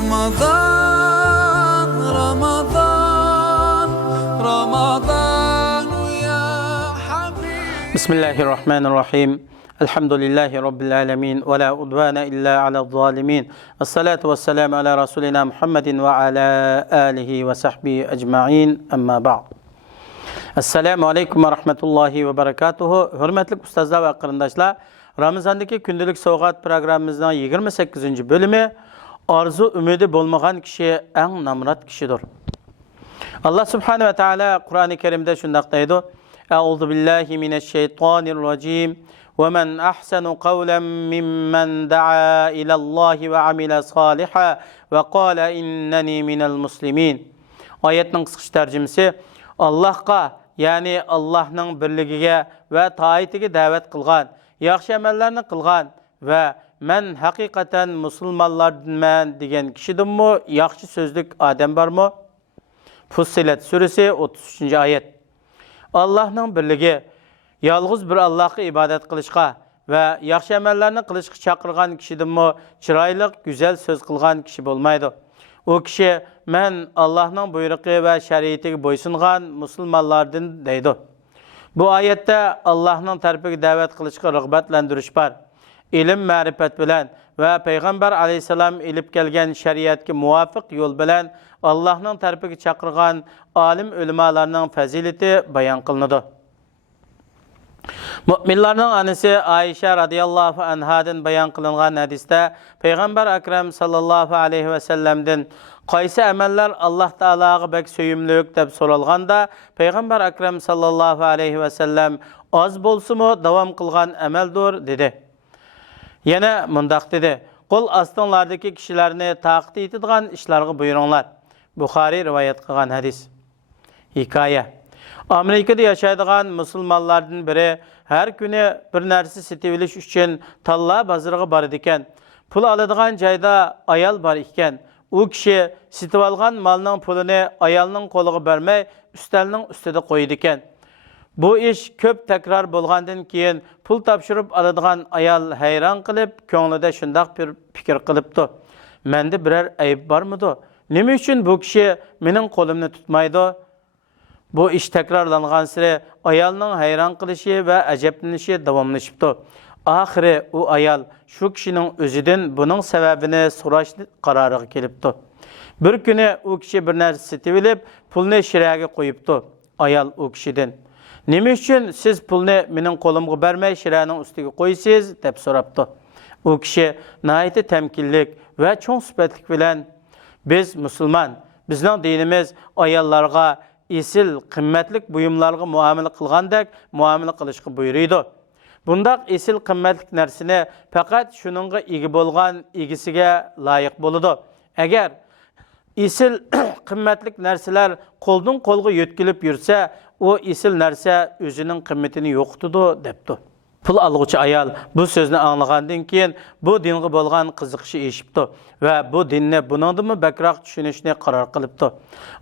Ramazan, Ramazan, Ramazan ya Habib. Bismillahirrahmanirrahim. Elhamdülillahi Rabbil alemin. Ve la udvana illa ala zalimin. Esselatu vesselamu ala Resulina Muhammedin ve ala alihi ve sahbihi ecma'in. Amma ba'd. Esselamu aleyküm ve rahmetullahi ve berekatuhu. Hürmetli ustazlar ve kırındaşlar, Ramazandaki gündelik soğukat programımızdan 28. bölümü arzu ümidi bulmagan kişi en namrat kişidir. Allah Subhanahu ve Teala Kur'an-ı Kerim'de şundak deydi. Euzu billahi mineşşeytanirracim. Ve men ahsenu kavlen mimmen da'a ilallahi ve amile saliha ve qala inneni minel muslimin. Ayetning qısqa tercümesi Allah'a, yani Allah'ның birligiga ve taatiga da'vat qilgan, yaxshi amallarni qilgan ve men haqiqatan musulmonlardanman degan kishidinmi yaxshi so'zlik odam bormi? Fussilat surasi 33. oyat. Allah'ның birligi, yalğız bir Allah'a ibadet qilishga ve yaxshi amallarni qilishga chaqirgan kishidinmi chiroyli, go'zal so'z qilgan kishi bo'lmaydi. O kishi men Allah'ның buyruqi ve şeriatiga bo'ysungan musulmonlardan deydi. Bu oyatda Allah'ның tarafiga da'vat qilishga rag'batlantirish bor. İlim ma'rifat bilan ve Peygamber aleyhisselam ilib kelgan shariatga muvofiq yo'l bilan Allah'ның tarafiga chaqirgan alim ulamolarning fazilati bayon qilinadi. Müminlarning anisi Ayşe radıyallahu anhadan bayon qilingan hadisda Peygamber akram sallallahu aleyhi ve sellem'den qaysi amallar Allah Taalaga bek söyümlük deb so'ralganda Peygamber akram sallallahu aleyhi ve sellem az bo'lsa-mu davom qilgan amaldir dedi. Yana mundaq dedi: "Qo'l ostinglardagi kishilarni taqit etadigan ishlarga buyuringlar." Buxoriy rivoyat qilgan hadis. Hikoya. Amerikada yashaydigan musulmonlardan biri har kuni bir narsa sotib olish uchun talla bozoriga borar ekan. Pul oladigan joyda ayol bor ekan. U kishi sotib olgan molning pulini ayolning qo'liga bermay, ustalning ustida qo'ydi ekan. Bu ish ko'p takror bo'lgandan keyin pul topshirib oladigan ayol hayron qilib, ko'nglida shundoq bir fikr qilibdi. Menda biror ayb bormidi? Nima uchun bu kishi mening qo'limni tutmaydi? Bu ish takrorlangan sari ayolning hayron qilishi va ajablanishi davomlashibdi. Oxiri u ayol shu kishining o'zidan buning sababini so'rash qaroriga kelibdi. Bir kuni u kishi bir narsa sotib olib, pulni shiraga qo'yibdi. Ayol u kishidan: "Nima uchun siz pulni mening qo'limga bermay shiraning ustiga qo'ysiz?" deb so'rabdi. U kishi nihoyatda tamkinlik va cho'ng sifatlik bilan: "Biz musulmon, bizning dinimiz ayollarga esil, qimmatlik buyumlarga muomala qilgandek muomala qilishga buyuruydi. Bundaq esil, qimmatlik narsani faqat shuningga ega bo'lgan egasiga loyiq bo'ladi. Agar esil, qimmatlik narsalar qo'ldan qo'lga yetkilib yursa, o esil narsa o'zining qimmatini yo'qotadi" debdi. Pul alg'uchi ayol bu so'zni anglagandan keyin bu dinga bo'lgan qiziqishi eshibdi va bu dinni buningdimi bakroq tushunishni qaror qilibdi.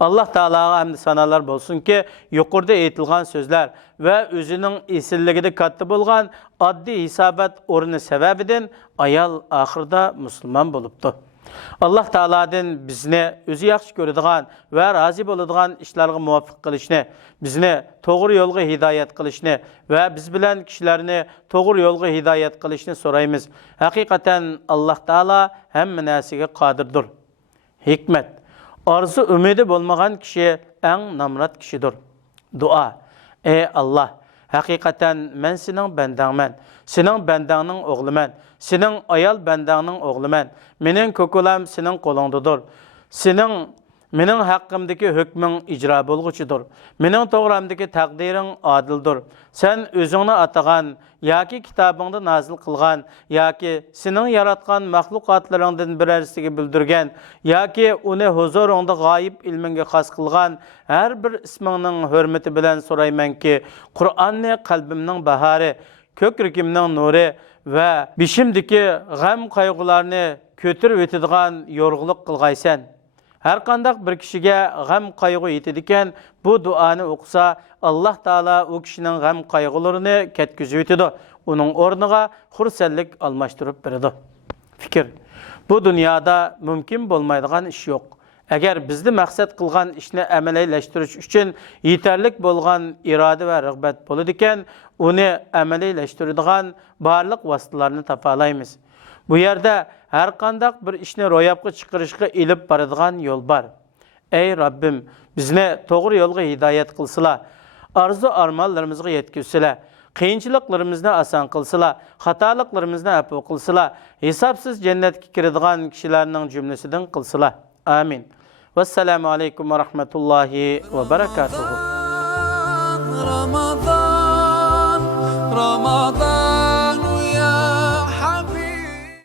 Alloh taologa hamd sanolar bo'lsinki, yuqorida aytilgan so'zlar va o'zining esilligida katta bo'lgan oddiy hisobat o'rni sababidan ayol oxirida musulmon bo'libdi. Allah Taaladan bizni o'zi yaxshi ko'radigan va rozi bo'ladigan ishlarga muvaffaq qilishni, bizni to'g'ri yo'lga hidoyat qilishni va biz bilan kishilarni to'g'ri yo'lga hidoyat qilishni so'raymiz. Haqiqatan Alloh Taala hamma narsaga qodirdir. Hikmat. Arzu umidi bo'lmagan kishi eng namrat kishidir. Duo. Ey Allah, haqiqatan men sening bandangman, sening bandangning o'g'liman, sening ayol bandangning o'g'liman, mening ko'kulam sening qo'lingdadir. Sening mening haqqimdagi hukming ijro bo'lguchidir. Mening to'g'ramdagi taqdiring adildir. Sen o'zingni atagan yoki kitobingda nozil qilgan yoki sening yaratgan maxluqotlaringdan birarsiga bildirgan yoki uni huzuringda g'oyib ilmingga xos qilgan har bir ismingning hurmati bilan so'raymanki, Qur'onni qalbimning bahori, ko'kragimning nuri va bishimdagi g'am qayg'ularni ko'tirib o'tadigan yorug'lik qilg'aysan. Her qandaq bir kishiga g'am qayg'u yetadigan bu duoni o'qisa, Alloh taolo u kishining g'am qayg'ularini ketkizib o'tadi. Uning o'rniga xursandlik almashtirib beradi. Fikr. Bu dünyada mümkün olmaydigan iş yok. Eğer bizde maksat kılgan işini əməliyləştiriş üçün yeterlik bolgan irade ve rıgbet boludiken, onu əməliyləştirdigan barlıq vasıtalarını tapalaymiz. Bu yerde her kandak bir işini royapqı çıkırışqı ilip baradigan yol var. Ey Rabbim, bizne doğru yolga hidayet kılsıla, arzu armanlarımızga yetküsüle, qiyinchiliklarimizni asan qilsila, xatoliklarimizni afu qilsila, hesapsız cennetga kiradigan kishilarning jumlasidan qilsila. Amin. Vesselamu aleykum ve rahmetullahi ve berekatuhu. Ramazan